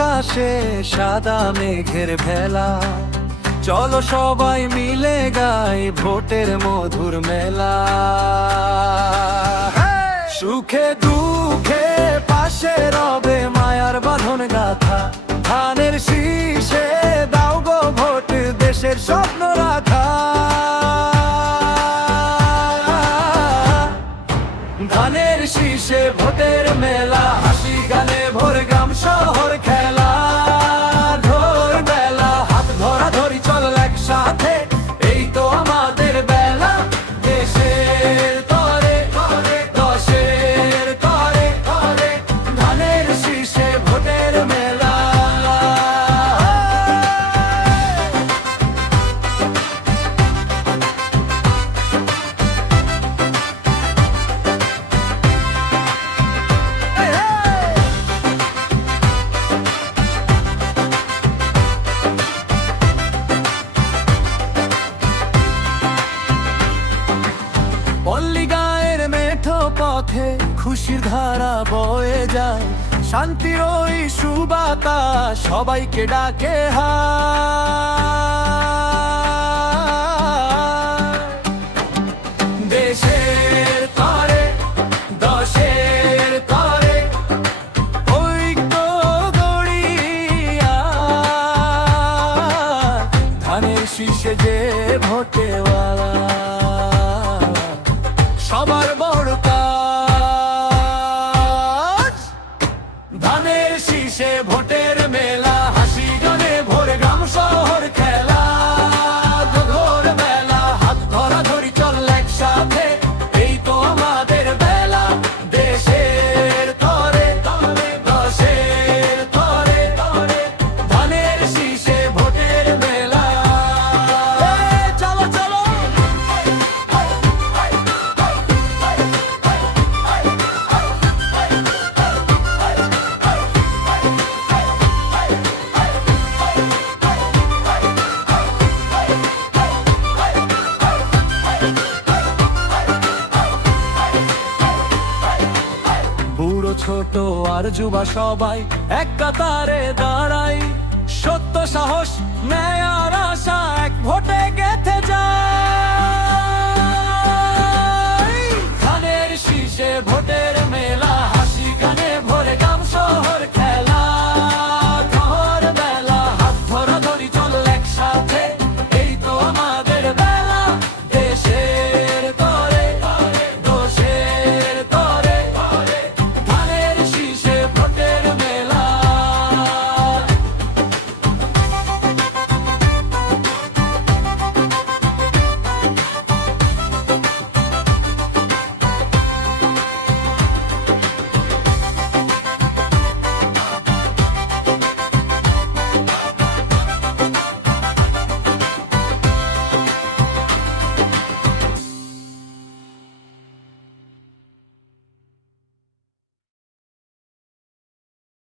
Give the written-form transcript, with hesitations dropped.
আকাশে সাদা মেঘের ভেলা, চলো সবাই মিলে গাই ভোটের মধুর মেলা। সুখে দুঃখে পাশে রবে মায়ার বাঁধন গাথা, ধানের শীষে দাও গো ভোট দেশের স্বপ্ন রাখা। ধানের শীষে ভোটের মেলা, হাসি গানে ভোর গ্রাম শহর খেলা। ঢোল বেলা হাত ধরা ধরি চল একসাথে, এই তো আমাদের বেলা। দেশের তরে দশের তরে ধানের শীষে ভোটের মেলা। পল্লী গায়ের মেঠো পথে খুশির ধারা বয়ে যায়, শান্তির ওই সুবাতাস সবাইকে ডাকে হায়। দেশের তরে দশের তরে ঐক্য গড়িয়া, ধানের শীষে যে ভোটেওয়ালা সবার বড় কাজ। ধানের শীষে ভোটের মেলা, হাসি গানে ভোর গ্রাম শহর খেলা। ভোর বেলা হাত ধরা ধরি চল একসাথে, এই তো আমাদের বেলা। দেশের তরে দশের তরে ধানের শীষে ভোটের মেলা। চলো চলো বুড়ো ছোট আর যুবা সবাই এক কাতারে দাঁড়াই, সত্য সাহস ন্যায় আর আশা এক ভোটে গেঁথে যায়।